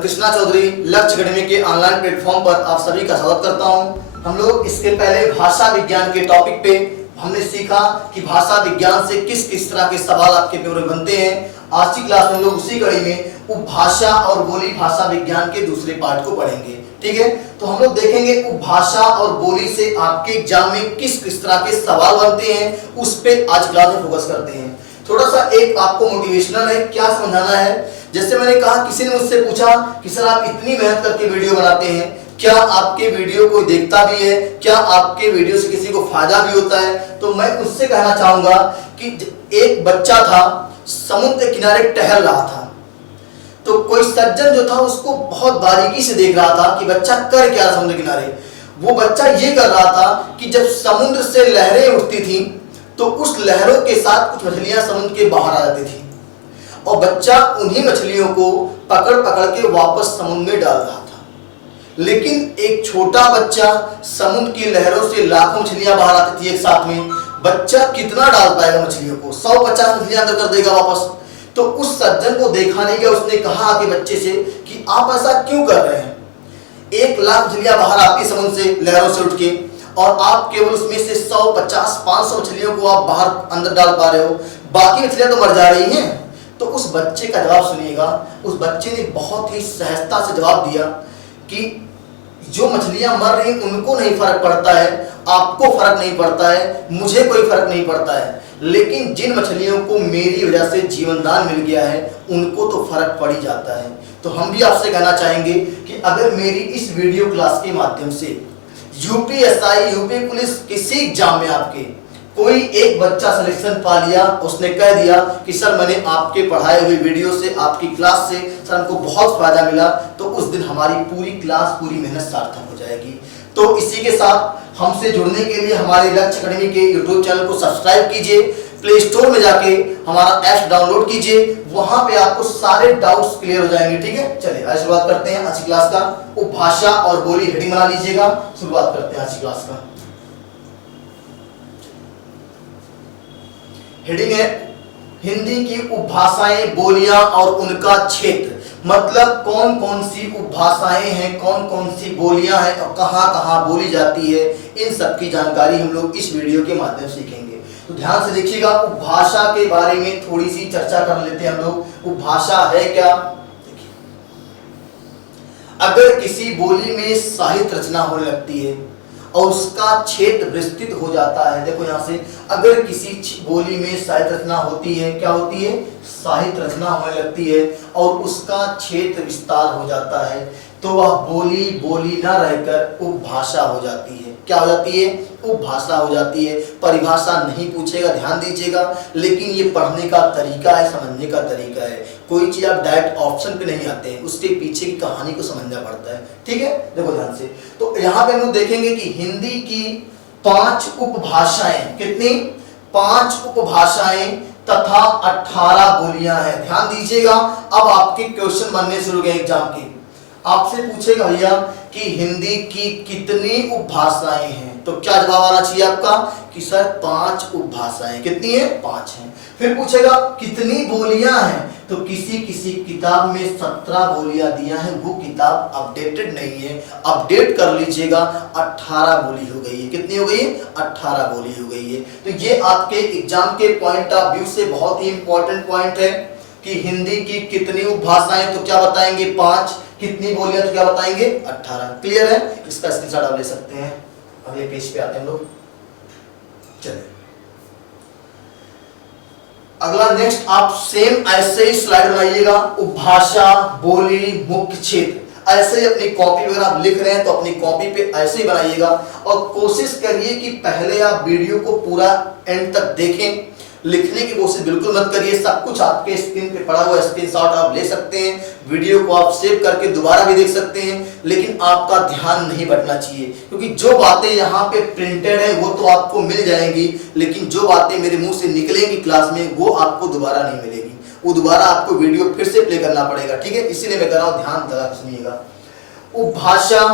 मैं कृष्णा चौधरी लक्ष्य अकेडमी के ऑनलाइन प्लेटफॉर्म पर आप सभी का स्वागत करता हूं। हम लोग इसके पहले भाषा विज्ञान के टॉपिक पे हमने सीखा कि भाषा विज्ञान से किस किस तरह के सवाल आपके पेपर में बनते हैं। आज की क्लास में हम लोग उसी कड़ी में उपभाषा और बोली भाषा विज्ञान के दूसरे पार्ट को पढ़ेंगे। ठीक है, तो हम लोग देखेंगे उपभाषा और बोली से आपके एग्जाम में किस किस तरह के सवाल बनते हैं, उस पे आज क्लास में फोकस करते हैं। थोड़ा सा एक आपको मोटिवेशनल है, क्या समझाना है। जैसे मैंने कहा, किसी ने मुझसे पूछा कि सर आप इतनी मेहनत करके वीडियो बनाते हैं, क्या आपके वीडियो को देखता भी है, क्या आपके वीडियो से किसी को फायदा भी होता है। तो मैं उससे कहना चाहूंगा कि एक बच्चा था, समुद्र के किनारे टहल रहा था, तो कोई सज्जन जो था उसको बहुत बारीकी से देख रहा था कि बच्चा कर क्या समुद्र किनारे। वो बच्चा ये कर रहा था कि जब समुद्र से लहरें उठती थी तो उस लहरों के साथ कुछ मछलियां समुद्र के बाहर आ जाती थी और बच्चा उन्हीं मछलियों को पकड़ पकड़ के वापस समुद्र में डाल रहा था। लेकिन एक छोटा बच्चा, समुद्र की लहरों से लाखों मछलियां बाहर आती थी एक साथ में, बच्चा कितना डाल पाएगा मछलियों को? 150 मछलियां अंदर कर देगा वापस। तो उस सज्जन को देखा नहीं गया, उसने कहा कि बच्चे से कि आप ऐसा क्यों कर रहे हैं? 1 लाख मछलियां बाहर आती समुद्र से लहरों से उठ के, और आप केवल उसमें से 150, 500 मछलियों को आप बाहर अंदर डाल पा रहे हो, बाकी मछलियां तो मर जा रही हैं। तो उस बच्चे का जवाब सुनिएगा। उस बच्चे ने बहुत ही सहजता से जवाब दिया कि जो मछलियां मर रही उनको नहीं फर्क पड़ता है, आपको फर्क नहीं पड़ता है, मुझे कोई फर्क नहीं पड़ता है, लेकिन जिन मछलियों को मेरी वजह से जीवन दान मिल गया है उनको तो फर्क पड़ ही जाता है। तो हम भी आपसे कहना चाहेंगे कि अगर मेरी इस वीडियो क्लास के माध्यम से यूपीएसआई, यूपी पुलिस किसी एग्जाम में आपके कोई एक बच्चा सिलेक्शन पा लिया, उसने कह दिया कि सर मैंने आपके पढ़ाए हुए वीडियो से, आपकी क्लास से सर हमको बहुत फायदा मिला, तो उस दिन हमारी पूरी क्लास, पूरी मेहनत सार्थक हो जाएगी। तो इसी के साथ हमसे जुड़ने के लिए हमारे लक्ष्य अकेडमी के यूट्यूब चैनल को सब्सक्राइब कीजिए, प्ले स्टोर में जाके हमारा ऐप डाउनलोड कीजिए, वहां पे आपको सारे डाउट्स क्लियर हो जाएंगे। ठीक है, चलिए आज शुरुआत करते हैं आज की क्लास का। उपभाषा और बोली हेडिंग बना लीजिएगा, शुरुआत करते हैं आज की क्लास का। हेडिंग है हिंदी की उपभाषाएं, बोलियां और उनका क्षेत्र। मतलब कौन कौन सी उपभाषाएं हैं, कौन कौन सी बोलियां हैं और कहां कहां बोली जाती है, इन सब की जानकारी हम लोग इस वीडियो के माध्यम से सीखेंगे। तो ध्यान से देखिएगा, उपभाषा के बारे में थोड़ी सी चर्चा कर लेते हैं हम लोग। उपभाषा है क्या? देखिए, अगर किसी बोली में साहित्य रचना होने लगती है और उसका क्षेत्र विस्तृत हो जाता है, देखो यहां से, अगर किसी बोली में साहित्य रचना होती है, क्या होती है? साहित्य रचना होने लगती है और उसका क्षेत्र विस्तार हो जाता है, तो वह बोली बोली ना रहकर उपभाषा हो जाती है। क्या हो जाती है? उपभाषा हो जाती है। परिभाषा नहीं पूछेगा, ध्यान दीजिएगा, लेकिन ये पढ़ने का तरीका है, समझने का तरीका है। कोई चीज आप डायरेक्ट ऑप्शन पे नहीं आते हैं, उसके पीछे की कहानी को समझना पड़ता है। ठीक है, देखो ध्यान से। तो यहाँ पे हम लोग देखेंगे कि हिंदी की 5 उपभाषाएं, कितनी? 5 उपभाषाएं तथा 18 बोलियां हैं। ध्यान दीजिएगा, अब आपके क्वेश्चन बनने शुरू हो गए एग्जाम के। आपसे पूछेगा भैया कि हिंदी की कितनी उपभाषाएं हैं, तो क्या जवाब आना चाहिए आपका कि सर 5 उपभाषाएं। कितनी है? 5 हैं। फिर पूछेगा कितनी बोलियां हैं, तो किसी किसी किताब में 17 बोलियां दिया है, वो किताब अपडेटेड नहीं है, अपडेट कर लीजिएगा, 18 बोली हो गई है। कितनी हो गई है? 18 बोली हो गई है। तो ये आपके एग्जाम के पॉइंट ऑफ व्यू से बहुत ही इंपॉर्टेंट पॉइंट है कि हिंदी की कितनी उपभाषाएं, तो क्या बताएंगे? 5। कितनी बोलियां, तो क्या बताएंगे? 18। क्लियर है? इसका स्क्रीनशॉट आप ले सकते हैं। अगले पेज पे आते हैं हम लोग। चलिए अगला, नेक्स्ट आप सेम ऐसे ही स्लाइड बनाइएगा, उपभाषा, बोली, मुख्य क्षेत्र। ऐसे ही अपनी कॉपी अगर आप लिख रहे हैं तो अपनी कॉपी पे ऐसे ही बनाइएगा और कोशिश करिए कि पहले आप वीडियो को पूरा एंड तक देखें। लिखने की कोशिश बिल्कुल मत करिए, सब कुछ आपके स्क्रीन पे पड़ा हुआ स्क्रीनशॉट आप ले सकते हैं, वीडियो को आप सेव करके दोबारा भी देख सकते हैं, लेकिन आपका ध्यान नहीं बटना चाहिए, क्योंकि जो बातें यहाँ पे प्रिंटेड है वो तो आपको मिल जाएंगी, लेकिन जो बातें मेरे मुंह से निकलेंगी क्लास में वो आपको दोबारा नहीं मिलेगी, वो दोबारा आपको वीडियो फिर से प्ले करना पड़ेगा। ठीक है, इसीलिए मैं कह रहा हूं ध्यान लगा सुनिएगा। उपभाषा,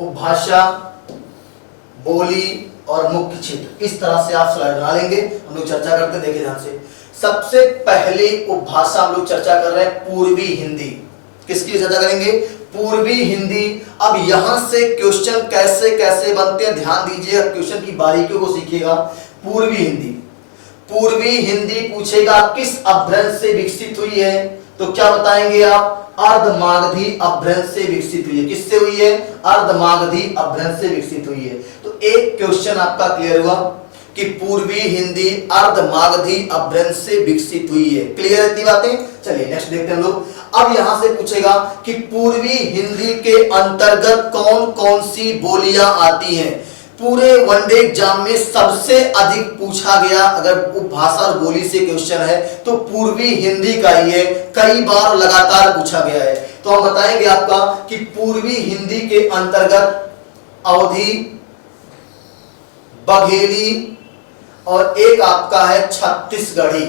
उपभाषा, बोली, और मुख्य क्षेत्र, इस तरह से आप स्लाइड बना लेंगे। हम लोग चर्चा करते हैं, देखिए ध्यान से। सबसे पहली उपभाषा हम लोग चर्चा कर रहे हैं पूर्वी हिंदी। किसकी चर्चा करेंगे? पूर्वी हिंदी। अब यहां से क्वेश्चन कैसे कैसे बनते हैं ध्यान दीजिएगा, क्वेश्चन की बारीकियों को सीखिएगा। पूर्वी हिंदी, पूर्वी हिंदी पूछेगा किस अपभ्रंश से विकसित हुई है, तो क्या बताएंगे आप? अर्धमागधी अपभ्रंश से विकसित हुई है। किससे हुई है? अर्धमागधी अपभ्रंश से विकसित हुई है। तो एक क्वेश्चन आपका क्लियर हुआ कि पूर्वी हिंदी अर्धमागधी अपभ्रंश से विकसित हुई है। क्लियर है इतनी बातें? चलिए नेक्स्ट देखते हैं हम लोग। अब यहां से पूछेगा कि पूर्वी हिंदी के अंतर्गत कौन कौन सी बोलियां आती हैं। पूरे वनडे एग्जाम में सबसे अधिक पूछा गया अगर उपभाषा और बोली से क्वेश्चन है तो पूर्वी हिंदी का ही है, कई बार लगातार पूछा गया है। तो हम बताएंगे आपका कि पूर्वी हिंदी के अंतर्गत अवधी, बघेली और एक आपका है छत्तीसगढ़ी,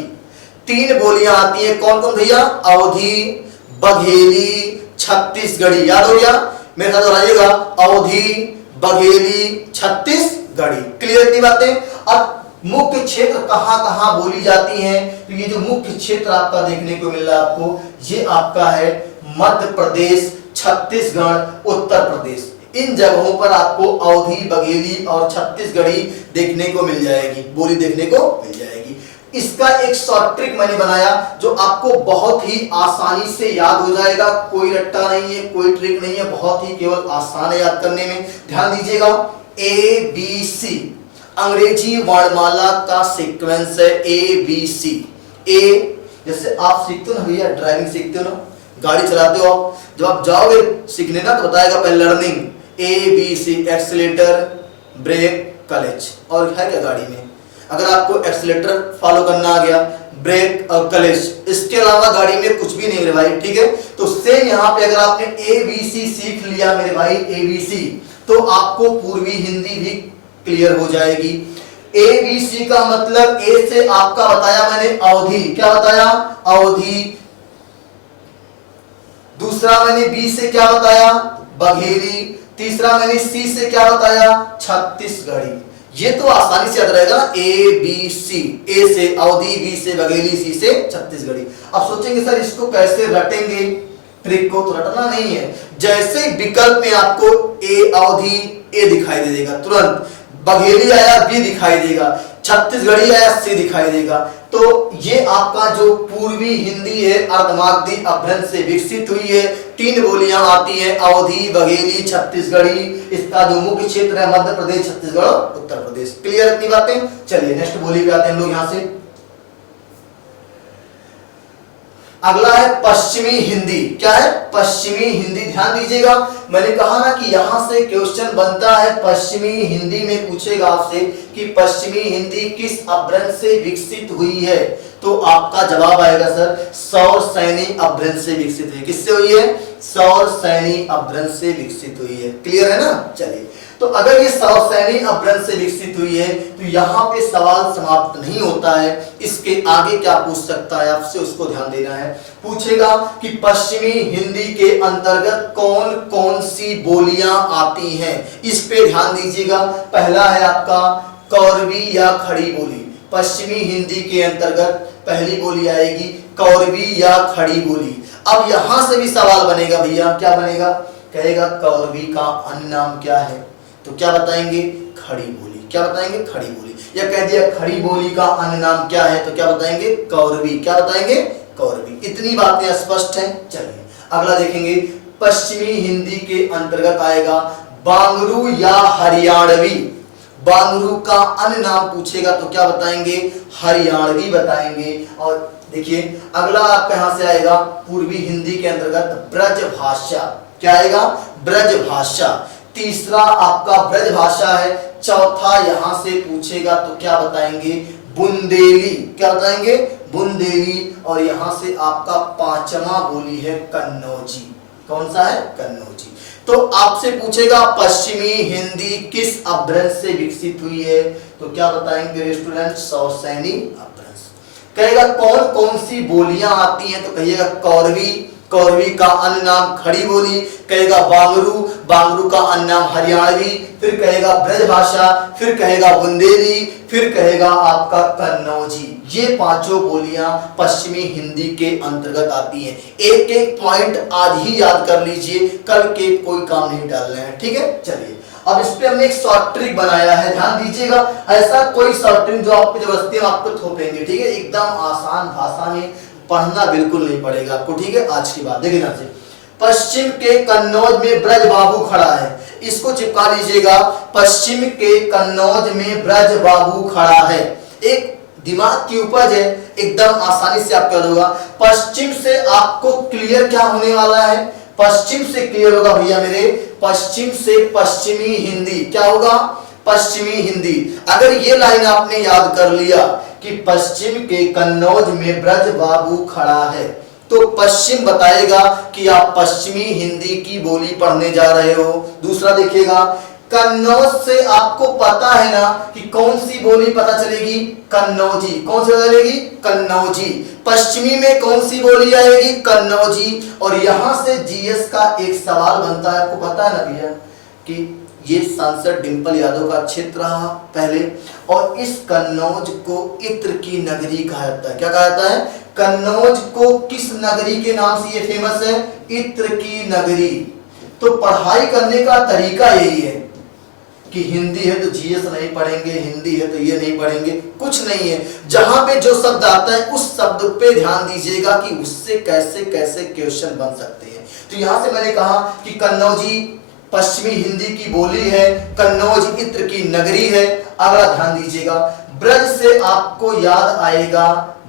तीन बोलियां आती हैं। कौन कौन भैया? अवधी, बघेली, छत्तीसगढ़ी। याद हो गया? मेरे साथ दोहराइएगा, अवधी, बघेली, छत्तीसगढ़ी। क्लियर इतनी बातें? अब मुख्य क्षेत्र कहां कहां बोली जाती हैं, तो ये जो मुख्य क्षेत्र आपका देखने को मिल रहा है आपको, ये आपका है मध्य प्रदेश, छत्तीसगढ़, उत्तर प्रदेश। इन जगहों पर आपको अवधी, बघेली और छत्तीसगढ़ी देखने को मिल जाएगी, बोली देखने को मिल जाएगी। इसका एक शॉर्ट ट्रिक मैंने बनाया जो आपको बहुत ही आसानी से याद हो जाएगा। कोई रट्टा नहीं है, कोई ट्रिक नहीं है, बहुत ही केवल आसान है याद करने में। ध्यान दीजिएगा, ABC अंग्रेजी वर्णमाला का सीक्वेंस है। ABC, ए जैसे आप सीखते हो ना भैया, ड्राइविंग सीखते हो ना, गाड़ी चलाते हो आप, जब आप जाओगे सीखने ना तो बताएगा पहले learning, ABC accelerator, brake, clutch. और है क्या गाड़ी में? अगर आपको एक्सीलेटर फॉलो करना आ गया, ब्रेक और क्लच, इसके अलावा गाड़ी में कुछ भी नहीं मेरे भाई, ठीक है? तो सेम यहाँ पे अगर आपने ABC सीख लिया मेरे भाई, ABC, तो आपको पूर्वी हिंदी भी क्लियर हो जाएगी। ABC का मतलब ए से आपका बताया मैंने अवधि, क्या बताया? अवधि। दूसरा मैंने बी से क्या बताया? बघेली। तीसरा मैंने सी से क्या बताया? छत्तीसगढ़ी। ये तो आसानी से याद रहेगा ना, ABC, ए से अवधि, बी से बघेली, सी से छत्तीसगढ़ी। अब सोचेंगे सर इसको कैसे रटेंगे? ट्रिक को तो रटना नहीं है, जैसे विकल्प में आपको ए अवधि ए दिखाई दे देगा तुरंत, बघेली आया बी दिखाई देगा, छत्तीसगढ़ी आया सी दिखाई देगा। तो ये आपका जो पूर्वी हिंदी है अर्धमागधी अपभ्रंश से विकसित हुई है। तीन बोलियां आती हैं, अवधी, बघेली, छत्तीसगढ़ी। इसका जो मुख्य क्षेत्र है मध्य प्रदेश, छत्तीसगढ़, उत्तर प्रदेश। क्लियर इतनी बातें? चलिए नेक्स्ट बोली पे आते हैं हम लोग यहां से। अगला है पश्चिमी हिंदी। क्या है? पश्चिमी हिंदी। ध्यान दीजिएगा, मैंने कहा ना कि यहां से क्वेश्चन बनता है पश्चिमी हिंदी में, पूछेगा आपसे कि पश्चिमी हिंदी किस अपभ्रंश से विकसित हुई है, तो आपका जवाब आएगा सर सौर सैनी अपभ्रंश से विकसित हुई। किससे हुई है? सौर सैनी अपभ्रंश से विकसित हुई है। क्लियर है ना? चलिए, तो अगर ये सौर सैनी अपभ्रंश से विकसित हुई है तो यहाँ पे सवाल समाप्त नहीं होता है। इसके आगे क्या पूछ सकता है आपसे, उसको ध्यान देना है। पूछेगा कि पश्चिमी हिंदी के अंतर्गत कौन कौन सी बोलियां आती हैं, इस पे ध्यान दीजिएगा। पहला है आपका कौरवी या खड़ी बोली। पश्चिमी हिंदी के अंतर्गत पहली बोली आएगी कौरवी या खड़ी बोली। अब यहां से भी सवाल बनेगा भैया, क्या बनेगा? कहेगा कौरवी का अन्य नाम क्या है, तो क्या बताएंगे? खड़ी बोली। क्या बताएंगे? खड़ी बोली। या कह दिया खड़ी बोली का अन्य नाम क्या है, तो क्या बताएंगे? कौरवी। क्या बताएंगे? कौरवी। इतनी बातें स्पष्ट हैं। चलिए अगला देखेंगे, पश्चिमी हिंदी के अंतर्गत आएगा बांगरू या हरियाणवी। बांगरू का अन्य नाम पूछेगा तो क्या बताएंगे? हरियाणवी बताएंगे। और देखिए अगला आपका यहां से आएगा पूर्वी हिंदी के अंतर्गत ब्रजभाषा। क्या आएगा? ब्रजभाषा। तीसरा आपका ब्रजभाषा है। चौथा यहां से पूछेगा तो क्या बताएंगे? बुंदेली। क्या बताएंगे? बुंदेली। और यहां से आपका पांचवा बोली है कन्नौजी। कौन सा है? कन्नौजी। तो आपसे पूछेगा पश्चिमी हिंदी किस अपभ्रंश से विकसित हुई है, तो क्या बताएंगे स्टूडेंट? सौर सैनी अपभ्रंश। कहेगा कौन कौन सी बोलियां आती हैं, तो कहिएगा कौरवी, कौरवी का अन्य नाम खड़ी बोली, कहेगा बांगरू, बांगरू का अन्य नाम हरियाणवी, फिर कहेगा ब्रजभाषा, फिर कहेगा बुंदेली, फिर कहेगा आपका कन्नौजी। ये पांचों बोलियां पश्चिमी हिंदी के अंतर्गत आती हैं। एक एक पॉइंट आज ही याद कर लीजिए, कल के कोई काम नहीं डालना है, ठीक है। चलिए अब इस पे हमने एक शॉर्ट ट्रिक बनाया है, ध्यान दीजिएगा। ऐसा कोई शॉर्ट ट्रिक जो आपको जबरदस्ती हम आपको थोपेंगे, ठीक है। एकदम आसान भाषा में पढ़ना बिल्कुल नहीं पड़ेगा आपको, ठीक है। आज की बात देखिए ध्यान से, पश्चिम के कन्नौज में ब्रज बाबू खड़ा है, इसको चिपका लीजिएगा। पश्चिम के कन्नौज में ब्रज बाबू खड़ा है, एक दिमाग की उपज है, एकदम आसानी से आप कर दोगा। पश्चिम से आपको क्लियर क्या होने वाला है, पश्चिम से क्लियर होगा भैया मेरे, पश्चिम से पश्चिमी हिंदी क्या होगा, पश्चिमी हिंदी। अगर ये लाइन आपने याद कर लिया कि पश्चिम के कन्नौज में ब्रज बाबू खड़ा है, तो पश्चिम बताएगा कि आप पश्चिमी हिंदी की बोली पढ़ने जा रहे हो। दूसरा देखिएगा, कन्नौज से आपको पता है ना कि कौन सी बोली पता चलेगी, कन्नौजी। कौन सी चलेगी, कन्नौजी। पश्चिमी में कौन सी बोली आएगी, कन्नौजी। और यहां से जीएस का एक सवाल बनता है, आपको पता है ना भैया कि ये सांसद डिंपल यादव का क्षेत्र रहा पहले, और इस कन्नौज को इत्र की नगरी कहा जाता है। क्या कहा जाता है, कन्नौज को किस नगरी के नाम से ये फेमस है, इत्र की नगरी। तो पढ़ाई करने का तरीका यही है कि हिंदी है तो जीएस नहीं पढ़ेंगे, हिंदी है तो ये नहीं पढ़ेंगे, कुछ नहीं है। जहां पे जो शब्द आता है उस शब्द पे ध्यान दीजिएगा कि उससे कैसे कैसे क्वेश्चन बन सकते हैं। तो यहां से मैंने कहा कि कन्नौजी पश्चिमी हिंदी की बोली है, कन्नौज इत्र की नगरी है। अगला ध्यान दीजिएगा, ब्रज से आपको याद आएगा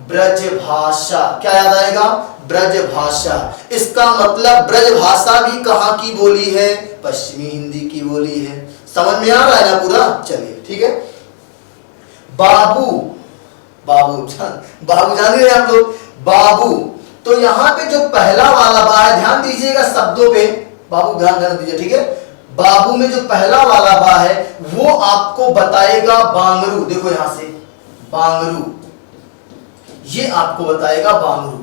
ब्रज भाषा। क्या याद आएगा, ब्रज भाषा। इसका मतलब ब्रज भाषा भी कहां की बोली है, पश्चिमी हिंदी की बोली है। समझ में आ रहा है ना पूरा, चलिए ठीक है। बाबू, बाबू बाबू जान रहे हैं आप लोग, बाबू। तो यहां पे जो पहला वाला बा है, ध्यान दीजिएगा शब्दों पे, बाबू ध्यान दीजिए, ठीक है। बाबू में जो पहला वाला बा है वो आपको बताएगा बांगरू। देखो यहां से बांगरू, ये आपको बताएगा बांगरू।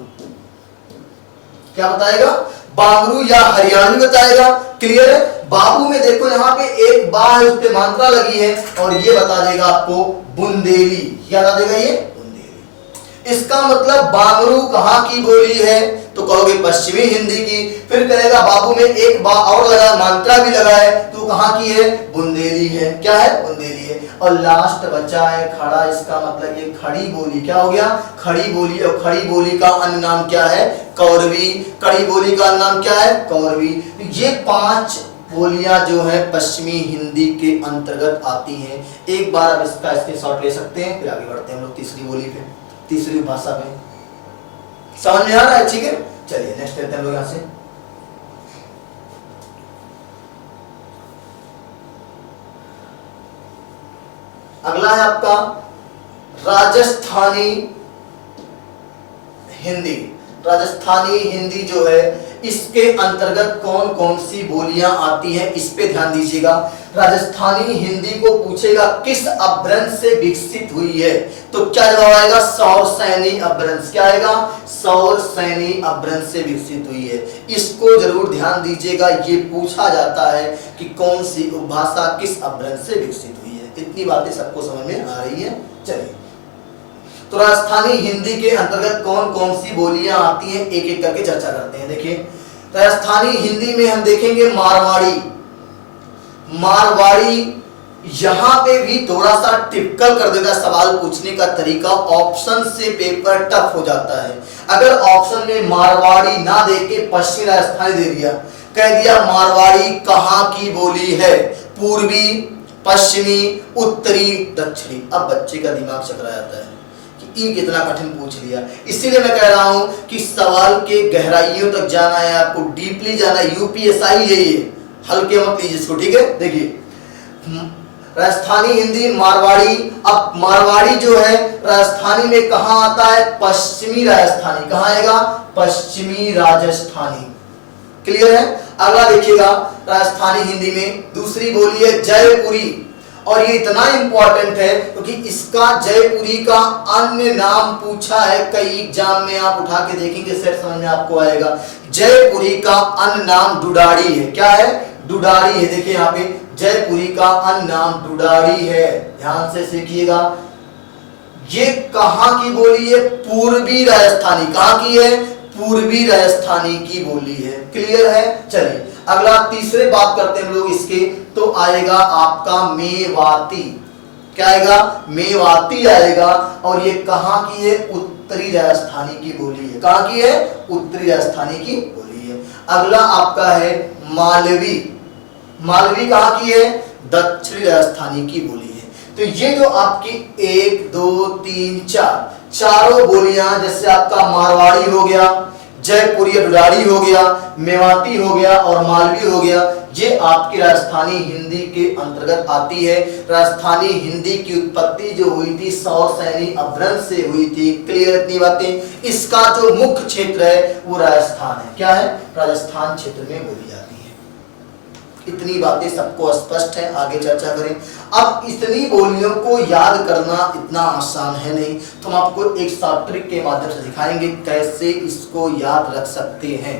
क्या बताएगा, बांगरू या हरियाणवी बताएगा। क्लियर है। बाबू में देखो यहाँ पे एक बा है, उस पे मात्रा लगी है, और ये बता देगा आपको बुंदेली। क्या बता देगा, ये बुंदेली। इसका मतलब बांगरू कहाँ की बोली है, तो कहोगे पश्चिमी हिंदी की। फिर कहेगा बाबू में एक बा और लगा, मात्रा भी लगा है, तो कहाँ की है, बुंदेली है। क्या है, बुंदेली है। और लास्ट बचा है खड़ा, इसका मतलब ये खड़ी बोली। क्या हो गया, खड़ी बोली। और खड़ी बोली का अन्य नाम क्या है, कौरवी। खड़ी बोली का अन्य नाम क्या है, कौरवी। ये 5 बोलियां जो है पश्चिमी हिंदी के अंतर्गत आती हैं। एक बार अब इसका स्क्रीनशॉट ले सकते हैं, फिर आगे बढ़ते हैं हम लोग तीसरी बोली पे, तीसरी भाषा पे। समझ में आ रहा है, ठीक है। चलिए नेक्स्ट लेते हैं हम लोग यहां से। अगला है आपका राजस्थानी हिंदी। राजस्थानी हिंदी जो है इसके अंतर्गत कौन कौन सी बोलियां आती हैं, इस पे ध्यान दीजिएगा। राजस्थानी हिंदी को पूछेगा किस अपभ्रंश से विकसित हुई है, तो क्या जवाब आएगा, सौर सैनी अपभ्रंश। क्या आएगा, सौर सैनी अपभ्रंश से विकसित हुई है। इसको जरूर ध्यान दीजिएगा, ये पूछा जाता है कि कौन सी उपभाषा किस अपभ्रंश से विकसित हुई है। इतनी बातें सबको समझ में आ रही है। चलिए, तो राजस्थानी हिंदी के अंतर्गत कौन कौन सी बोलियां आती हैं, एक एक करके चर्चा करते हैं। देखिए, राजस्थानी हिंदी में हम देखेंगे मारवाड़ी। मारवाड़ी यहां पे भी थोड़ा सा टिपिकल कर देता सवाल पूछने का तरीका, ऑप्शन से पेपर टफ हो जाता है। अगर ऑप्शन में मारवाड़ी ना दे के पश्चिमी राजस्थानी दे दिया, कह दिया मारवाड़ी कहां की बोली है, पूर्वी, पश्चिमी, उत्तरी, दक्षिणी, अब बच्चे का दिमाग चकरा जाता है कि इन कितना कठिन पूछ लिया। इसीलिए मैं कह रहा हूं कि सवाल के गहराइयों तक जाना है, आपको डीपली जाना है। यूपीएसआई यही है, हल्के मत लीजिए इसको, ठीक है। देखिए, राजस्थानी हिंदी मारवाड़ी। अब मारवाड़ी जो है राजस्थानी में कहां आता है, पश्चिमी राजस्थानी। कहां आएगा, पश्चिमी राजस्थानी। क्लियर है। अगला देखिएगा, राजस्थानी हिंदी में दूसरी बोली है जयपुरी। और ये इतना इंपॉर्टेंट है क्योंकि इसका जयपुरी का अन्य नाम पूछा है कई एग्जाम में, आप उठा के देखेंगे सेट समझ में आपको आएगा। जयपुरी का अन्य नाम डुडाड़ी है। क्या है? डुडाड़ी है। देखिए यहाँ पे जयपुरी का अन्य नाम डुडाड़ी है, ध्यान से सीखिएगा। ये कहां की बोली है? पूर्वी राजस्थानी। कहां की है? पूर्वी राजस्थानी की बोली है। क्लियर है? चलिए अगला तीसरे बात करते हैं हम लोग इसके, तो आएगा आपका मेवाती। क्या आएगा? मेवाती आएगा। और ये कहां की है? उत्तरी राजस्थानी की बोली है। कहां की है? उत्तरी राजस्थानी की बोली है। अगला आपका है मालवी। मालवी कहां की है? दक्षिणी राजस्थानी की बोली है। तो ये जो आपकी 1 2 3 4 चारों बोलियां, जैसे आपका मारवाड़ी हो गया, जयपुरी डुडाड़ी हो गया, मेवाती हो गया और मालवी हो गया, ये आपकी राजस्थानी हिंदी के अंतर्गत आती है। राजस्थानी हिंदी की उत्पत्ति जो हुई थी सौरसैनी अपभ्रंश से हुई थी। क्लियर इतनी बातें? इसका जो मुख्य क्षेत्र है वो राजस्थान है। क्या है? राजस्थान क्षेत्र में बोली जाती है। इतनी बातें सबको स्पष्ट है, आगे चर्चा करें। अब इतनी बोलियों को याद करना इतना आसान है नहीं, तो हम आपको एक शॉर्ट ट्रिक के माध्यम से दिखाएंगे कैसे इसको याद रख सकते हैं।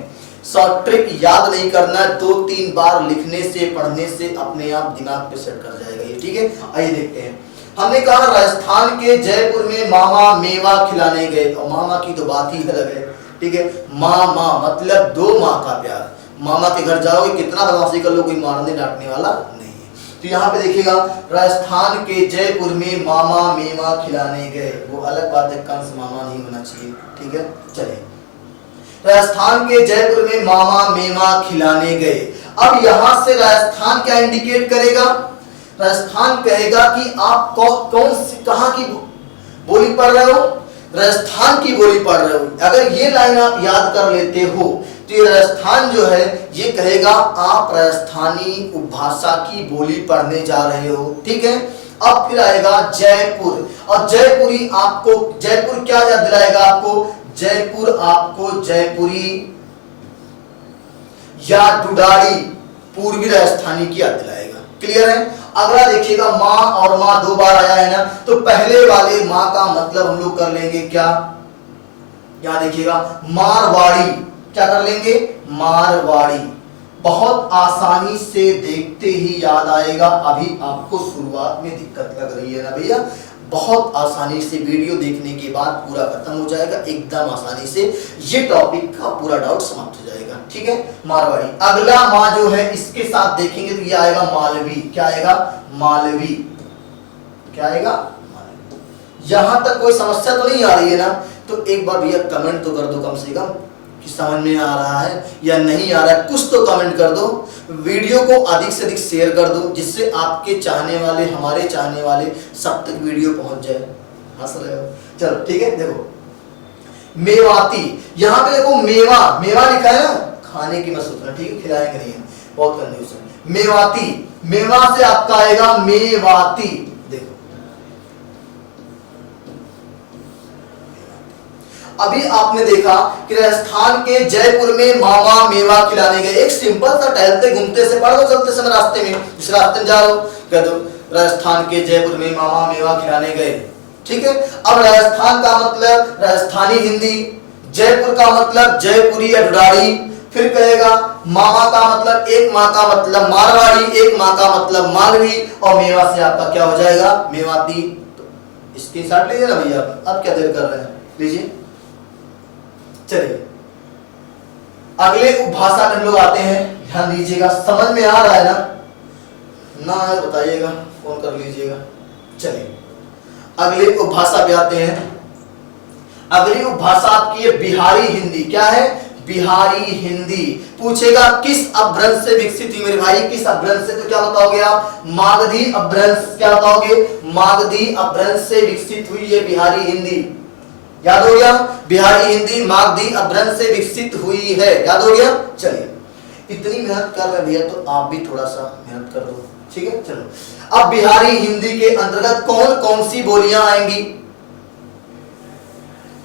शॉर्ट ट्रिक याद नहीं करना, 2-3 बार लिखने से पढ़ने से अपने आप दिमाग पे सेट कर जाएगा ये। ठीक है, आइए देखते हैं। हमने कहा राजस्थान के जयपुर में मामा मेवा खिलाने गए, और मामा की तो बात ही अलग है। ठीक है, मामा मतलब 2 माँ का प्यार। मामा के घर जाओगे कितना बदमाशी कर लो, कोई मारने डांटने वाला नहीं है। तो यहाँ पे देखिएगा राजस्थान के जयपुर में मामा मेवा खिलाने गए, वो अलग बात है, कंस मामा नहीं होना चाहिए। ठीक है, चलिए राजस्थान के जयपुर में मामा मेवा खिलाने गए। अब यहां से राजस्थान क्या इंडिकेट करेगा? राजस्थान कहेगा कि आप कौन सी कहां की बोली पढ़ रहे हो? राजस्थान की बोली पढ़ रहे हो। अगर ये लाइन आप याद कर लेते हो तो ये राजस्थान जो है ये कहेगा आप राजस्थानी उपभाषा की बोली पढ़ने जा रहे हो। ठीक है, अब फिर आएगा जयपुर, और जयपुरी आपको जयपुर क्या याद दिलाएगा? आपको जयपुर आपको जयपुरी या डुडाड़ी पूर्वी राजस्थानी की याद दिलाएगा। क्लियर है? अगला देखिएगा माँ और माँ 2 बार आया है ना, तो पहले वाले माँ का मतलब हम लोग कर लेंगे क्या? यहां देखिएगा मारवाड़ी। क्या कर लेंगे? मारवाड़ी। बहुत आसानी से देखते ही याद आएगा। अभी आपको शुरुआत में दिक्कत लग रही है ना भैया, बहुत आसानी से वीडियो देखने के बाद पूरा खत्म हो जाएगा, एकदम आसानी से ये टॉपिक का पूरा डाउट समाप्त हो जाएगा। ठीक है, मारवाड़ी। अगला माँ जो है इसके साथ देखेंगे तो ये आएगा मालवी। क्या आएगा? मालवी। क्या आएगा? मालवी। यहां तक कोई समस्या तो नहीं आ रही है ना? तो एक बार भैया कमेंट तो कर दो कम से कम कि समझ में आ रहा है या नहीं आ रहा है, कुछ तो कमेंट कर दो। वीडियो को अधिक से अधिक शेयर कर दो, जिससे आपके चाहने वाले, हमारे चाहने वाले सब तक वीडियो पहुंच जाए। हंस रहे हो? चलो ठीक है, देखो मेवाती। यहाँ पे देखो मेवा, मेवा लिखा है ना, खाने की मत सोचना। ठीक है, खिलाएंगे नहीं, बहुत कंफ्यूजन। मेवाती, मेवा से आपका आएगा मेवाती। अभी आपने देखा कि राजस्थान के जयपुर में मामा मेवा खिलाने गए। एक सिंपल सा टहलते घूमते से पढ़ दो, चलते समय रास्ते में, इस रास्ते में जा रहे हो, कह दो राजस्थान के जयपुर में मामा मेवा खिलाने गए। ठीक है, अब राजस्थान का मतलब राजस्थानी हिंदी, जयपुर का मतलब जयपुरी या डुडाड़ी, फिर कहेगा मामा का मतलब एक माँ का मतलब मारवाड़ी, एक माँ का मतलब मालवी, और मेवा से आपका क्या हो जाएगा? मेवाती। तो इसकी साथ लीजिए ना भैया, अब क्या देर कर रहे हैं, लीजिए। चलिए अगले उपभाषा में हम लोग आते हैं, ध्यान दीजिएगा। समझ में आ रहा है ना? ना है बताइएगा, फोन कर लीजिएगा। चलिए अगले उपभाषा पे आते हैं। अगली उपभाषा आपकी है बिहारी हिंदी। क्या है? बिहारी हिंदी। पूछेगा किस अपभ्रंश से विकसित हुई मेरे भाई? किस अपभ्रंश से? तो क्या बताओगे आप? मागधी अपभ्रंश। क्या बताओगे? मागधी अपभ्रंश से विकसित हुई है बिहारी हिंदी। याद हो गया? बिहारी हिंदी मागधी अपभ्रंश से विकसित हुई है। याद हो गया? चलिए इतनी मेहनत कर रहे भैया तो आप भी थोड़ा सा मेहनत कर दो। ठीक है, चलो अब बिहारी हिंदी के अंतर्गत कौन कौन सी बोलियां आएंगी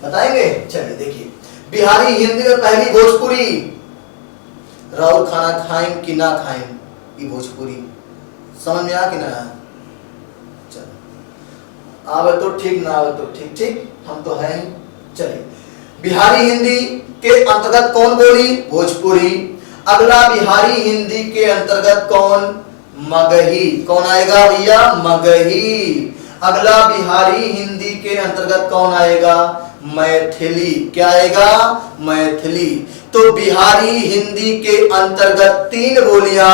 बताएंगे? चलिए देखिए, बिहारी हिंदी में पहली भोजपुरी। राउर खाना खाएं कि ना खाएं, ये भोजपुरी। समझ में आ कि ना? चलो आवे तो ठीक, ना आवे तो ठीक, ठीक हम तो हैं ही। चलिए, बिहारी हिंदी के अंतर्गत कौन बोली? भोजपुरी। अगला, बिहारी हिंदी के अंतर्गत कौन? मगही। कौन आएगा भैया? मगही। अगला, बिहारी हिंदी के अंतर्गत कौन आएगा? मैथिली। क्या आएगा? मैथिली। तो बिहारी हिंदी के अंतर्गत 3 बोलियां,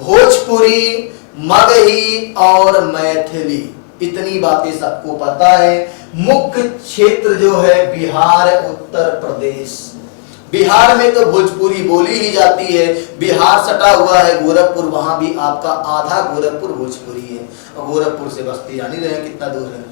भोजपुरी, मगही और मैथिली। इतनी बातें सबको पता है। मुख्य क्षेत्र जो है बिहार, उत्तर प्रदेश। बिहार में तो भोजपुरी बोली ही जाती है। बिहार सटा हुआ है गोरखपुर, वहां भी आपका आधा गोरखपुर भोजपुरी है, और गोरखपुर से बस्ती जान ही रहे हैं कितना दूर है।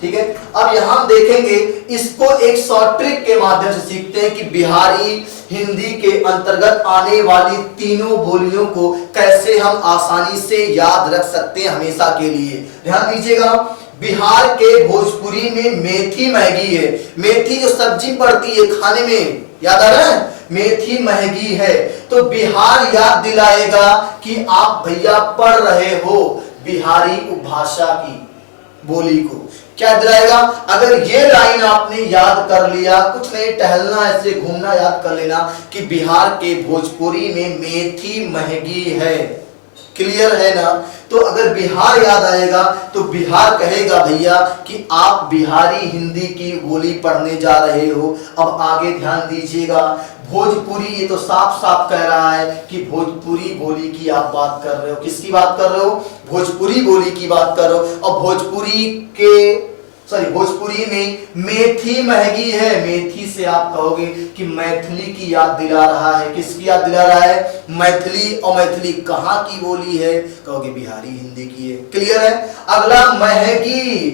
ठीक है, अब यहां हम देखेंगे इसको एक शॉर्ट ट्रिक के माध्यम से सीखते हैं कि बिहारी हिंदी के अंतर्गत आने वाली तीनों बोलियों को कैसे हम आसानी से याद रख सकते हैं हमेशा के लिए। ध्यान दीजिएगा, बिहार के भोजपुरी में मेथी महंगी है। मेथी जो सब्जी पड़ती है खाने में, याद आ रहा है? मेथी महंगी है। तो बिहार याद दिलाएगा कि आप भैया पढ़ रहे हो बिहारी उपभाषा की बोली को। क्या दिलाएगा? अगर ये लाइन आपने याद कर लिया, कुछ नहीं, टहलना, ऐसे घूमना, याद कर लेना कि बिहार के भोजपुरी में मेथी महंगी है। क्लियर है ना? तो अगर बिहार याद आएगा तो बिहार कहेगा भैया कि आप बिहारी हिंदी की बोली पढ़ने जा रहे हो। अब आगे ध्यान दीजिएगा, भोजपुरी, ये तो साफ साफ कह रहा है कि भोजपुरी बोली की आप बात कर रहे हो। किसकी बात कर रहे हो? भोजपुरी बोली की बात कर रहे हो। और भोजपुरी में मेथी महंगी है। मेथी से आप कहोगे कि मैथिली की याद दिला रहा है। किसकी याद दिला रहा है? मैथिली। और मैथिली कहाँ की बोली है? कहोगे बिहारी हिंदी की है। क्लियर है? अगला, महंगी।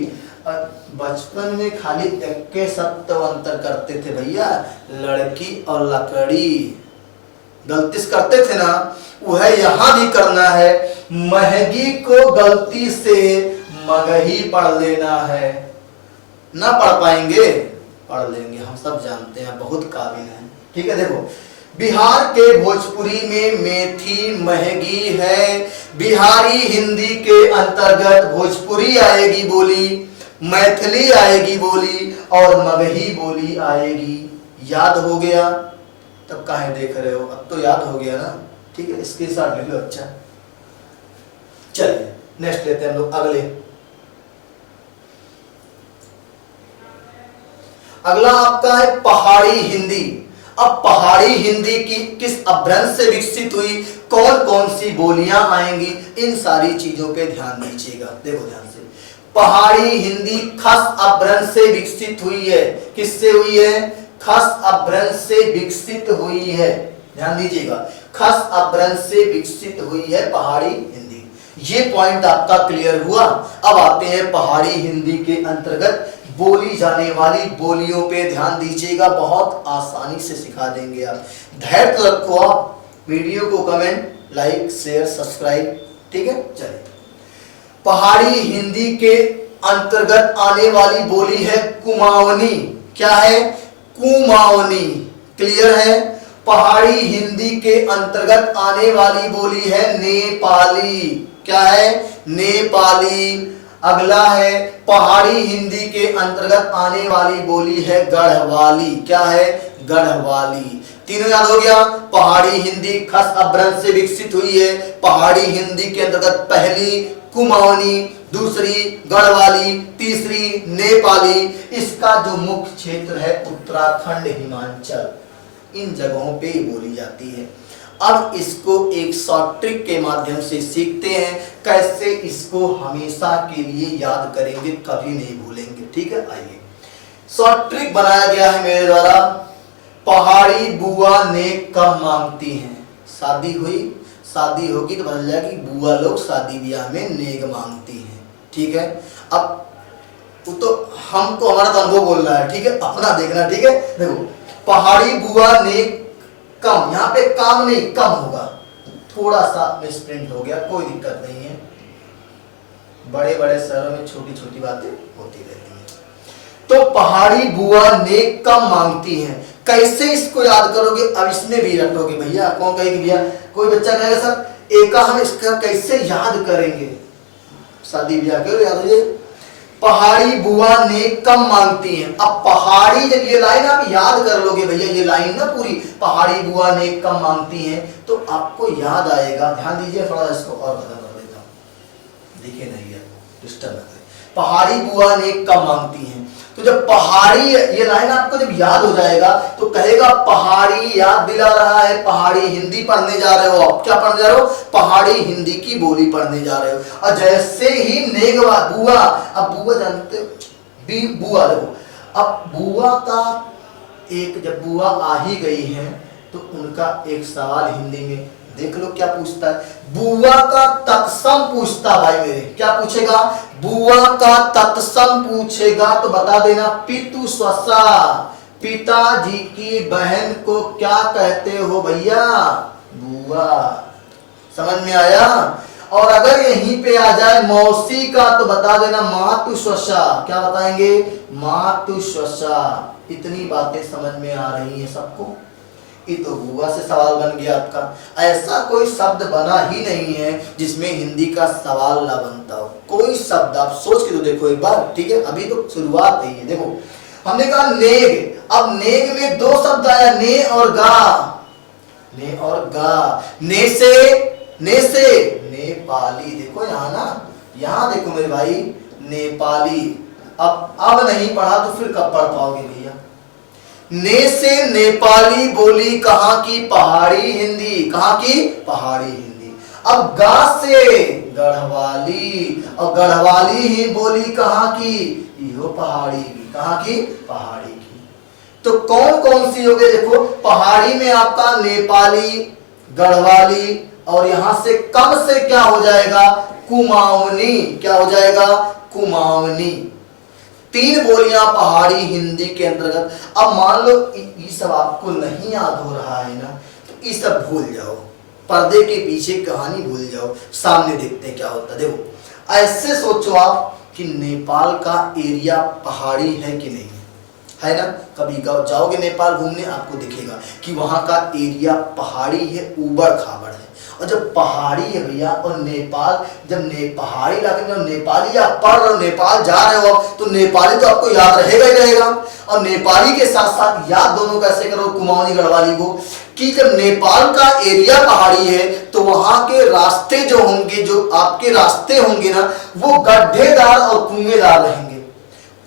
बचपन में खाली एक के शब्द अंतर करते थे भैया, लड़की और लकड़ी। गलती से करते थे ना, वह यहां भी करना है। महंगी को गलती से मगही पढ़ लेना है। ना पढ़ पाएंगे, पढ़ लेंगे, हम सब जानते हैं, बहुत काबिल हैं। ठीक है, देखो, बिहार के भोजपुरी में मेथी महंगी है। बिहारी हिंदी के अंतर्गत भोजपुरी आएगी बोली, मैथिली आएगी बोली और मगही बोली आएगी। याद हो गया? तब काहे देख रहे हो? अब तो याद हो गया ना। ठीक है, इसके साथ ले लो। अच्छा, चलिए नेक्स्ट लेते हैं हम लोग। अगला आपका है पहाड़ी हिंदी। अब पहाड़ी हिंदी की किस अपभ्रंश से विकसित हुई, कौन कौन सी बोलियां आएंगी, इन सारी चीजों पे ध्यान दीजिएगा। देखो ध्यान से, पहाड़ी हिंदी खस अपभ्रंश से विकसित हुई है। किससे हुई है? खस अपभ्रंश से विकसित हुई है। ध्यान दीजिएगा, खस अपभ्रंश से विकसित हुई है पहाड़ी हिंदी। ये पॉइंट आपका क्लियर हुआ। अब आते हैं पहाड़ी हिंदी के अंतर्गत बोली जाने वाली बोलियों पे ध्यान दीजिएगा। बहुत आसानी से सिखा देंगे आप। धैर्य तो रखो आप। वीडियो को कमेंट, लाइक, शेयर, सब्सक्राइब। ठीक है, चलिए। पहाड़ी हिंदी के अंतर्गत आने वाली बोली है कुमाऊनी। क्या है? कुमाऊनी। क्लियर है? पहाड़ी हिंदी के अंतर्गत आने वाली बोली है नेपाली। क्या है? नेपाली। अगला है, पहाड़ी हिंदी के अंतर्गत आने वाली बोली है गढ़वाली। क्या है? गढ़वाली। तीनों याद हो गया। पहाड़ी हिंदी खस अपभ्रंश से विकसित हुई है। पहाड़ी हिंदी के अंतर्गत पहली कुमाऊनी, दूसरी गढ़वाली, तीसरी नेपाली। इसका जो मुख्य क्षेत्र है उत्तराखंड, हिमाचल, इन जगहों पे बोली जाती है। अब इसको एक शॉर्ट ट्रिक के माध्यम से सीखते हैं, कैसे इसको हमेशा के लिए याद करेंगे, कभी नहीं भूलेंगे। ठीक है, आइए। शॉर्ट ट्रिक बनाया गया है मेरे द्वारा। पहाड़ी बुआ ने कम मांगती हैं। शादी हुई, शादी होगी तो बदल जाएगी, बुआ लोग शादी ब्याह में नेक मांगती हैं। ठीक है, अब तो हमको हमारा तो अनुभव बोल रहा है। ठीक है, अपना देखना। ठीक है, देखो, पहाड़ी बुआ ने कम, यहाँ पे काम नहीं कम होगा, थोड़ा सा मिसप्रिंट हो गया, कोई दिक्कत नहीं है। बड़े बड़े शहरों में छोटी छोटी बातें होती रहती हैं। तो पहाड़ी बुआ ने कम मांगती हैं। कैसे इसको याद करोगे? अब इसमें भी रटोगे भैया। कौन कहेगी भैया? कोई बच्चा कहेगा सर एका हम इसका कैसे याद करेंगे? शादी ब्याह के याद है, पहाड़ी बुआ ने कम मांगती हैं। अब पहाड़ी, जब ये लाइन आप याद कर लोगे भैया, ये लाइन ना पूरी, पहाड़ी बुआ ने कम मांगती हैं, तो आपको याद आएगा। ध्यान दीजिए, थोड़ा इसको और खत्म कर देता हूं, दिखे नहीं है, डिस्टर्ब ना करे। पहाड़ी बुआ ने कम मांगती हैं, तो जब पहाड़ी, ये लाइन आपको जब याद हो जाएगा तो कहेगा पहाड़ी याद दिला रहा है, पहाड़ी हिंदी पढ़ने जा रहे हो। आप क्या पढ़ने जा रहे हो? पहाड़ी हिंदी की बोली पढ़ने जा रहे हो। और जैसे ही नेगवा बुआ, अब बुआ जानते हो, बुआ देखो, अब बुआ का एक, जब बुआ आ ही गई है तो उनका एक सवाल हिंदी में देख लो क्या पूछता है। बुआ का तत्सम पूछता भाई मेरे, क्या पूछेगा? बुआ का तत्सम पूछेगा, तो बता देना पितु स्वसा, पिताजी की बहन को क्या कहते हो भैया? बुआ। समझ में आया? और अगर यहीं पे आ जाए मौसी का, तो बता देना मातु स्वसा। क्या बताएंगे? मातु स्वसा। इतनी बातें समझ में आ रही हैं सबको? ये तो बुआ से सवाल बन गया आपका। ऐसा कोई शब्द बना ही नहीं है जिसमें हिंदी का सवाल ना बनता हो। कोई शब्द आप सोच के तो देखो एक बार, ठीक है? अभी तो शुरुआत है। देखो, हमने कहा नेग, अब नेग में दो शब्द आया, ने और गा। ने और गा, ने से नेपाली। देखो यहाँ ना, यहाँ देखो मेरे भाई, नेपाली। अब नहीं पढ़ा तो फिर कब पढ़ पाओगे भैया? ने से नेपाली बोली कहाँ की? पहाड़ी हिंदी। कहाँ की? पहाड़ी हिंदी। अब गा से गढ़वाली, और गढ़वाली ही बोली कहाँ की? यो पहाड़ी की। कहाँ की? पहाड़ी की। तो कौन कौन सी हो गई? देखो, पहाड़ी में आपका नेपाली, गढ़वाली, और यहां से कम से क्या हो जाएगा? कुमाऊनी। क्या हो जाएगा? कुमाऊनी। तीन बोलियां पहाड़ी हिंदी के अंतर्गत। अब मान लो ये सब आपको नहीं याद हो रहा है ना, तो ये सब भूल जाओ, पर्दे के पीछे कहानी भूल जाओ, सामने देखते हैं क्या होता है। देखो, ऐसे सोचो आप कि नेपाल का एरिया पहाड़ी है कि नहीं है ना? कभी जाओगे नेपाल घूमने, आपको दिखेगा कि वहां का एरिया पहाड़ी है, ऊबड़ खाबड़ है। और जब पहाड़ी है भैया, और नेपाल, जब पहाड़ी इलाके में नेपाली आप पढ़ रहे हो, नेपाल जा रहे हो, तो नेपाली तो आपको याद रहेगा ही रहेगा। और नेपाली के साथ साथ याद दोनों कैसे करो, कुमाऊनी गढ़वाली को, कि जब नेपाल का एरिया पहाड़ी है तो वहां के रास्ते जो होंगे, जो आपके रास्ते होंगे ना, वो गड्ढेदार और कुएंदार रहेंगे,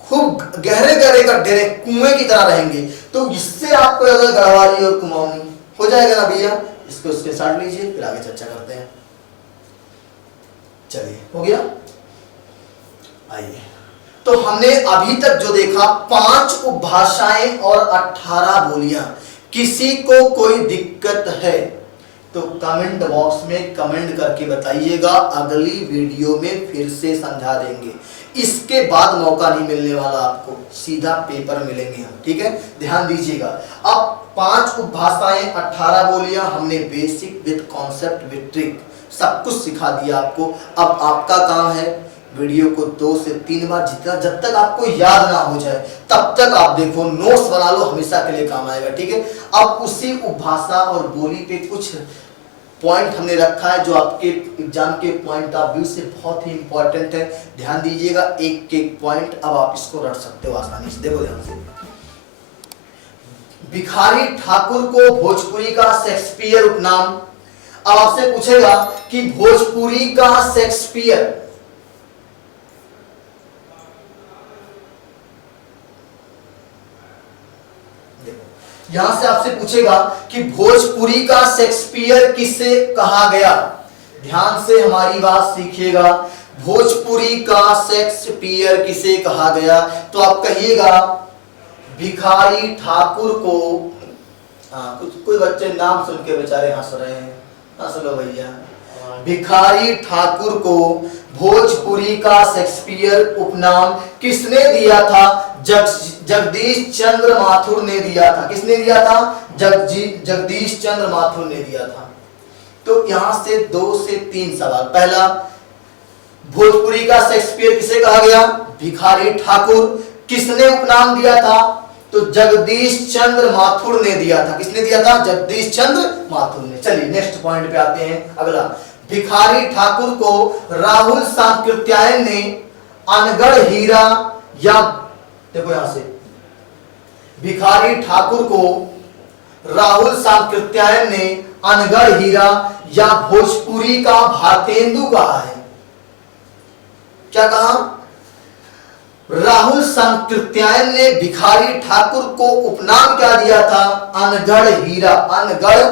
खूब गहरे गहरे गड्ढे कुएं की तरह रहेंगे। तो इससे आपको अगर गढ़वाली और कुमाऊनी हो जाएगा ना भैया, इसको उसके साथ लीजिए, फिर आगे चर्चा करते हैं। चलिए, हो गया? आइए, तो हमने अभी तक जो देखा 5 उपभाषाएं और 18 बोलियां। किसी को कोई दिक्कत है तो कमेंट बॉक्स में कमेंट करके बताइएगा, अगली वीडियो में फिर से समझा देंगे। इसके बाद मौका नहीं मिलने वाला आपको, सीधा पेपर मिलेंगे हम, ठीक है? ध्यान दीजिएगा। अब 5 उपभाषाएं, 18 बोलियां हमने basic with concept with trick सब कुछ सिखा दिया आपको। अब आपका काम है वीडियो को 2 से 3 बार, जितना, जब तक आपको याद ना हो जाए तब तक आप देखो, नोट्स बना लो, हमेशा के लिए काम आएगा, ठीक है? अब उसी उपभाषा और बोली पे कुछ पॉइंट हमने रखा है जो आपके एग्जाम के पॉइंट ऑफ व्यू से बहुत ही इंपॉर्टेंट है। ध्यान दीजिएगा, एक एक पॉइंट। अब आप इसको रट सकते हो आसानी से। देखो ध्यान से, भिखारी ठाकुर को भोजपुरी का शेक्सपियर उपनाम। अब आपसे पूछेगा कि भोजपुरी का शेक्सपियर, यहां से आपसे पूछेगा कि भोजपुरी का शेक्सपियर किसे कहा गया। ध्यान से हमारी बात सीखिएगा, भोजपुरी का शेक्सपियर किसे कहा गया? तो आप कहिएगा भिखारी ठाकुर को। कुछ कोई बच्चे नाम सुन के बेचारे हंस रहे हैं, हंस लो भैया। भिखारी ठाकुर को भोजपुरी का शेक्सपियर उपनाम किसने दिया था? जगदीश चंद्र माथुर ने दिया था। किसने दिया था? जगदीश चंद्र माथुर ने दिया था। तो यहां से 2 से 3 सवाल। पहला, भोजपुरी का शेक्सपियर किसे कहा गया? भिखारी ठाकुर। किसने उपनाम दिया था? तो जगदीश चंद्र माथुर ने दिया था। किसने दिया था? जगदीश चंद्र माथुर ने। चलिए नेक्स्ट पॉइंट पे आते हैं। अगला, भिखारी ठाकुर को राहुल सांकृत्यायन ने अनगढ़ हीरा या, देखो यहां से, भिखारी ठाकुर को राहुल सांकृत्यायन ने अनगढ़ हीरा या भोजपुरी का भारतेंदु कहा है। क्या कहा? राहुल सांकृत्यायन ने भिखारी ठाकुर को उपनाम क्या दिया था? अनगढ़ हीरा, अनगढ़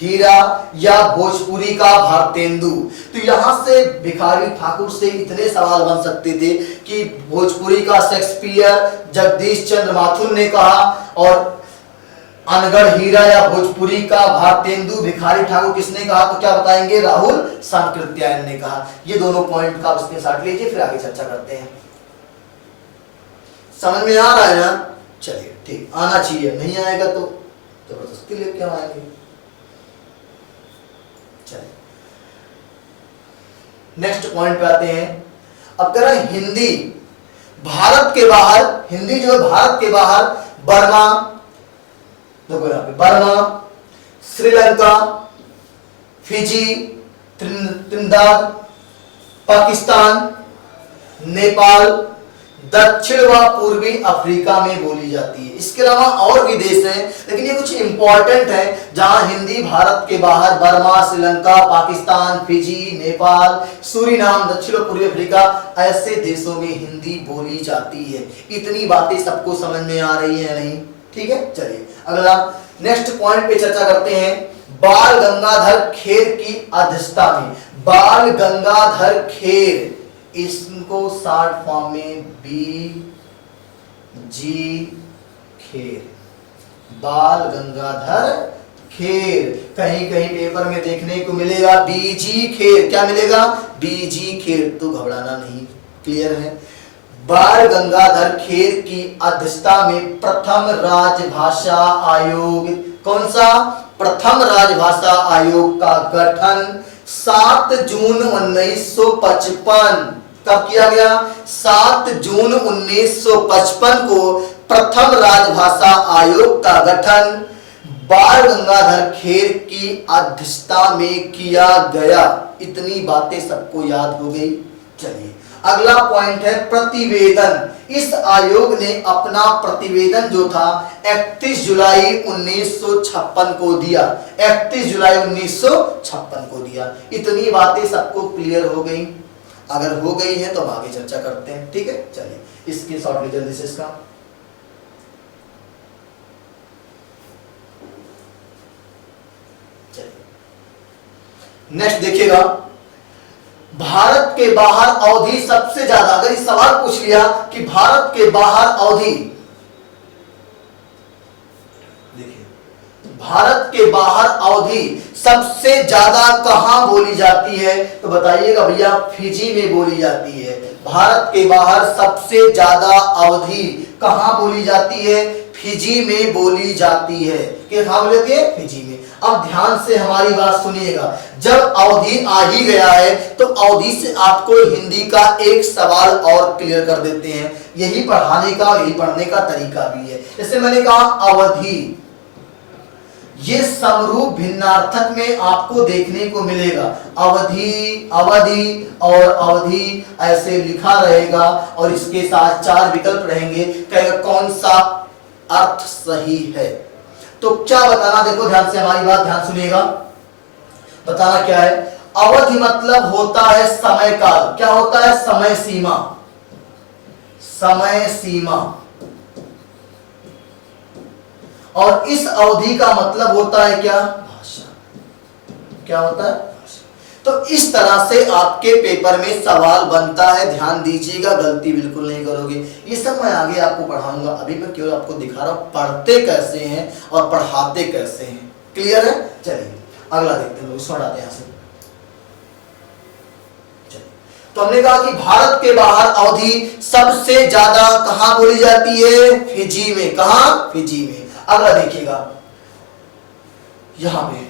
हीरा या भोजपुरी का भारतेंदु। तो यहां से भिखारी ठाकुर से इतने सवाल बन सकते थे कि भोजपुरी का शेक्सपियर जगदीश चंद्र माथुर ने कहा, और अनगढ़ हीरा या भोजपुरी का भारतेंदु भिखारी ठाकुर किसने कहा? तो क्या बताएंगे? राहुल सांकृत्यायन ने कहा। ये दोनों पॉइंट का स्क्रीनशॉट लीजिए, फिर आगे चर्चा करते हैं। समझ में आ रहा है ना? चलिए ठीक, आना चाहिए, नहीं आएगा तो जबरदस्ती लेके आएंगे। चलिए नेक्स्ट पॉइंट पे आते हैं। अब कह रहे हैं हिंदी भारत के बाहर, हिंदी जो है भारत के बाहर बर्मा, देखो यहां पे Burma, Sri Lanka, Fiji, Trinidad, Pakistan, Nepal, दक्षिण व पूर्वी अफ्रीका में बोली जाती है। इसके अलावा और भी देश हैं, लेकिन ये कुछ इंपॉर्टेंट है जहां हिंदी भारत के बाहर Burma, Sri Lanka, Pakistan, Fiji, Nepal, Suriname, दक्षिण व पूर्वी अफ्रीका, ऐसे देशों में हिंदी बोली जाती है। इतनी बातें सबको समझ में आ रही है नहीं? ठीक है, चलिए अगला नेक्स्ट पॉइंट पे चर्चा करते हैं। बाल गंगाधर खेर की अध्यक्षता में, बाल गंगाधर खेर, इसको शॉर्ट फॉर्म में BG खेर, बाल गंगाधर खेर, कहीं कहीं पेपर में देखने को मिलेगा BG खेर। क्या मिलेगा? BG खेर। तो घबराना नहीं, क्लियर है। बाल गंगाधर खेर की अध्यक्षता में प्रथम राजभाषा आयोग, कौन सा? प्रथम राजभाषा आयोग का गठन 7 जून 1955, कब किया गया? 7 जून 1955 को प्रथम राजभाषा आयोग का गठन बाल गंगाधर खेर की अध्यक्षता में किया गया। इतनी बातें सबको याद हो गई। चलिए अगला पॉइंट है प्रतिवेदन। इस आयोग ने अपना प्रतिवेदन जो था 31 जुलाई 1956 को दिया, 31 जुलाई 1956 को दिया। इतनी बातें सबको क्लियर हो गई? अगर हो गई है तो हम आगे चर्चा करते हैं। ठीक है, चलिए इसकी शॉर्ट में जल्दी से इसका नेक्स्ट देखिएगा। भारत के बाहर अवधि सबसे ज्यादा, अगर इस सवाल पूछ लिया कि भारत के बाहर अवधि, देखिए भारत के बाहर अवधि सबसे ज्यादा कहां बोली जाती है? तो बताइएगा भैया, फिजी में बोली जाती है। भारत के बाहर सबसे ज्यादा अवधि कहां बोली जाती है? फिजी में बोली जाती है। कि कहां बोली जाती है? फिजी में। अब ध्यान से हमारी बात सुनिएगा, जब अवधि आ ही गया है तो अवधि से आपको हिंदी का एक सवाल और क्लियर कर देते हैं। यही पढ़ाने का, यही पढ़ने का तरीका भी है। जैसे मैंने कहा अवधि, ये समरूप भिन्नार्थक में आपको देखने को मिलेगा। अवधि, अवधि और अवधि ऐसे लिखा रहेगा और इसके साथ 4 विकल्प रहेंगे, कहेगा कौन सा अर्थ सही है। तो क्या बताना, देखो ध्यान से हमारी बात ध्यान सुनिएगा। बताना क्या है? अवधि मतलब होता है समय काल। क्या होता है? समय सीमा, समय सीमा। और इस अवधि का मतलब होता है क्या? भाषा। क्या होता है? भाषा। तो इस तरह से आपके पेपर में सवाल बनता है, ध्यान दीजिएगा, गलती बिल्कुल नहीं करोगे। ये सब मैं आगे आपको पढ़ाऊंगा, अभी मैं केवल आपको दिखा रहा हूं पढ़ते कैसे हैं और पढ़ाते कैसे हैं। क्लियर है? चलिए अगला देखते हैं, इसको हटाते हैं यहां से। तो हमने कहा कि भारत के बाहर अवधि सबसे ज्यादा कहां बोली जाती है? फिजी में। कहां? फिजी में। अगला देखिएगा, यहां पे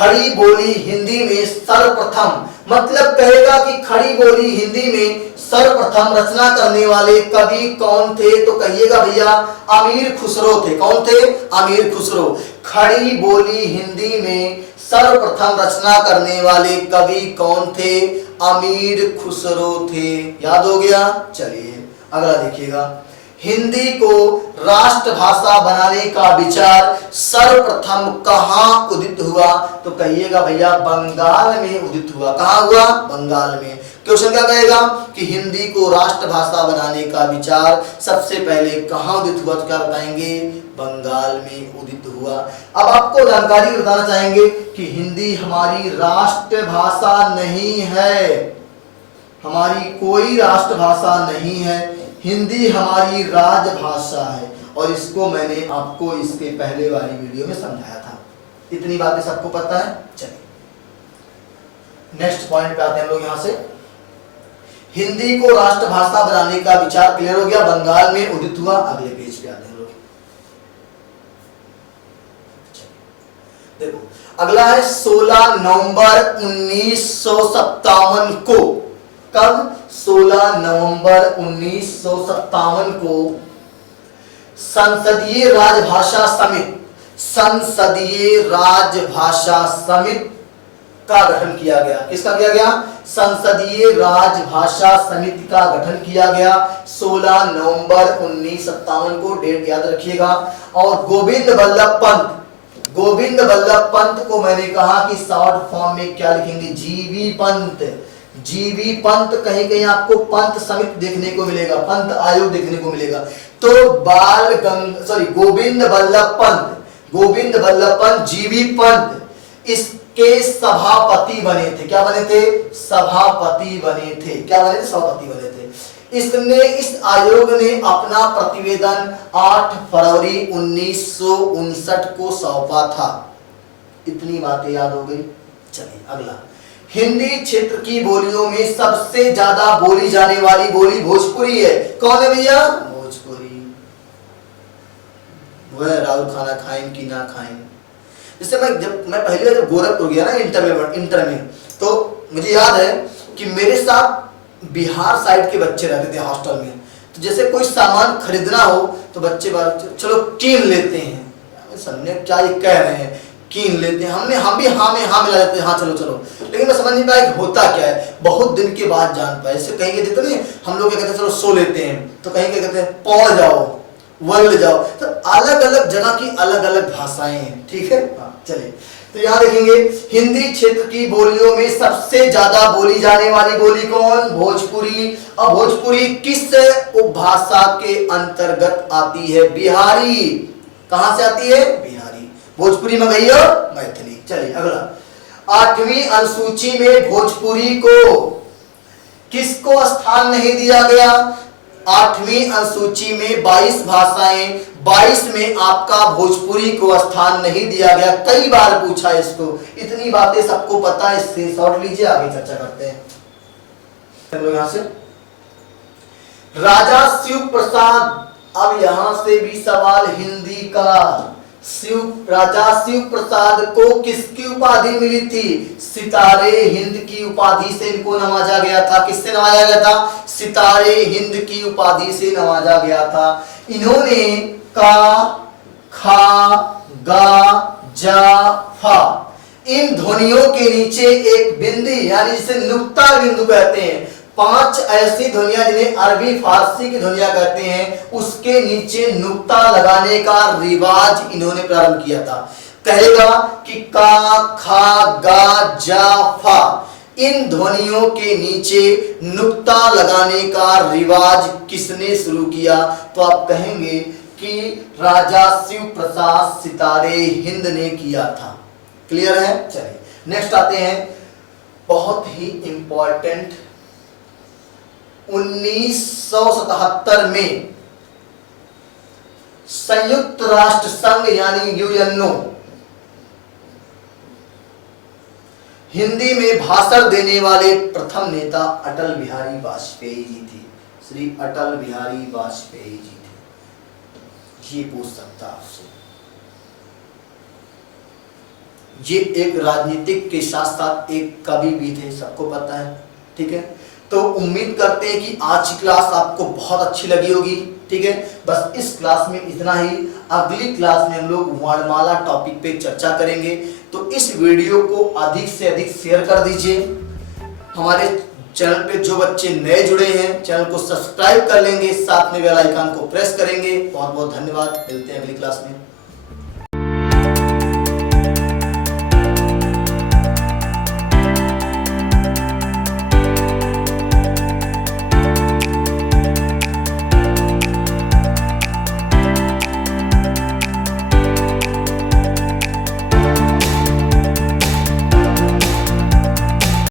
खड़ी बोली हिंदी में सर्वप्रथम, मतलब कहेगा कि खड़ी बोली हिंदी में सर्वप्रथम रचना करने वाले कवि कौन थे, तो कहिएगा भैया अमीर खुसरो थे। कौन थे? अमीर खुसरो। खड़ी बोली हिंदी में सर्वप्रथम रचना करने वाले कवि कौन थे? अमीर खुसरो थे। याद हो गया? चलिए अगला देखिएगा। हिंदी को राष्ट्रभाषा बनाने का विचार सर्वप्रथम कहां उदित हुआ, तो कहिएगा भैया बंगाल में उदित हुआ। कहां हुआ? बंगाल में। क्वेश्चन क्या कहेगा कि हिंदी को राष्ट्रभाषा बनाने का विचार सबसे पहले कहां उदित हुआ, तो क्या बताएंगे? बंगाल में उदित हुआ। अब आपको जानकारी बताना चाहेंगे कि हिंदी हमारी राष्ट्रभाषा नहीं है, हमारी कोई राष्ट्रभाषा नहीं है, हिंदी हमारी राजभाषा है, और इसको मैंने आपको इसके पहले वाली वीडियो में समझाया था। इतनी बातें सबको पता है। चलिए नेक्स्ट पॉइंट पे आते हैं हम लोग। यहां से हिंदी को राष्ट्रभाषा बनाने का विचार क्लियर हो गया, बंगाल में उदित हुआ। अगले पेज पे आते हैं लोग। देखो अगला है 16 नवंबर 1957 को। कब? 16 नवंबर 1957 को संसदीय राजभाषा समिति, संसदीय राजभाषा समिति का गठन किया गया। किसका किया गया? संसदीय राजभाषा समिति का गठन किया गया 16 नवंबर 1957 को। डेट याद रखिएगा। और गोविंद वल्लभ पंत, गोविंद वल्लभ पंत को मैंने कहा कि शॉर्ट फॉर्म में क्या लिखेंगे? जीवी पंत। जीवी पंत, कहीं कहीं आपको पंत समिति देखने को मिलेगा, पंत आयोग देखने को मिलेगा। तो गोविंद वल्लभ पंत, गोविंद वल्लभ पंत, जीवी पंत इसके सभापति बने थे। क्या बने थे? सभापति बने थे। क्या बने थे? सभापति बने थे। इसने, इस आयोग ने अपना प्रतिवेदन 8 फरवरी 1959 को सौंपा था। इतनी बातें याद हो गई। चलिए अगला। हिंदी क्षेत्र की बोलियों में सबसे ज्यादा बोली जाने वाली बोली भोजपुरी है। कौन है भैया? भोजपुरी। वह राहुल खाना खाएं कि ना खाएं। जैसे मैं पहली बार जब गोरखपुर गया ना इंटर में, तो मुझे याद है कि मेरे साथ बिहार साइड के बच्चे रहते थे हॉस्टल में। तो जैसे कोई सामान खरीदना हो तो बच्चे चलो कीन लेते हैं। समझे क्या ये कह रहे हैं? कीन लेते हैं। हम भी हाँ में हाँ मिला देते हैं, हाँ चलो चलो। लेकिन मैं समझ नहीं पाया होता क्या है, बहुत दिन के बाद जान पाए। जैसे कहीं देते नहीं, हम लोग क्या कहते हैं चलो सो लेते हैं, तो कहीं क्या कहते हैं पौड़ जाओ, वल जाओ। तो अलग अलग जगह की अलग अलग भाषाएं हैं। ठीक है, चलिए तो यहाँ देखेंगे हिंदी क्षेत्र की बोलियों में सबसे ज्यादा बोली जाने वाली बोली कौन? भोजपुरी। अब भोजपुरी किस उपभाषा के अंतर्गत आती है? बिहारी। कहां से आती है? बिहारी। भोजपुरी में गई हो मैथिली। चलिए अगला। 8वीं अनुसूची में भोजपुरी को किसको स्थान नहीं दिया गया? 8वीं अनुसूची में 22 भाषाएं, 22 में आपका भोजपुरी को स्थान नहीं दिया गया। कई बार पूछा इसको। इतनी बातें सबको पता है, इससे शॉर्ट लीजिए, आगे चर्चा करते हैं हम लोग। यहां से राजा शिव प्रसाद। अब यहां से भी सवाल हिंदी का। राजा शिव प्रसाद को किसकी उपाधि मिली थी? सितारे हिंद की उपाधि से इनको नवाजा गया था। किससे नवाजा गया था? सितारे हिंद की उपाधि से नवाजा गया था। इन्होंने का, खा, गा, जा, फा इन ध्वनियों के नीचे एक बिंदी, यानी जिसे नुक्ता बिंदु कहते हैं, 5 ऐसी ध्वनियां जिन्हें अरबी फारसी की ध्वनियां कहते हैं, उसके नीचे नुक्ता लगाने का रिवाज इन्होंने प्रारंभ किया था। कहेगा कि का, खा, गा, जा, फा इन ध्वनियों के नीचे नुक्ता लगाने का रिवाज किसने शुरू किया? तो आप कहेंगे कि राजा शिव प्रसाद सितारे हिंद ने किया था। क्लियर है? चलिए नेक्स्ट आते हैं, बहुत ही इंपॉर्टेंट। 1977 में संयुक्त राष्ट्र संघ यानी यूएनओ हिंदी में भाषण देने वाले प्रथम नेता अटल बिहारी वाजपेयी जी थे। श्री अटल बिहारी वाजपेयी जी थे। ये पूछ सकता आपसे। ये एक राजनीतिक के साथ साथ एक कवि भी थे, सबको पता है। ठीक है, तो उम्मीद करते हैं कि आज की क्लास आपको बहुत अच्छी लगी होगी। ठीक है, बस इस क्लास में इतना ही। अगली क्लास में हम लोग वर्णमाला टॉपिक पे चर्चा करेंगे, तो इस वीडियो को अधिक से अधिक शेयर कर दीजिए। हमारे चैनल पे जो बच्चे नए जुड़े हैं चैनल को सब्सक्राइब कर लेंगे, साथ में बेल आइकन को प्रेस करेंगे। बहुत बहुत धन्यवाद, मिलते हैं अगली क्लास में।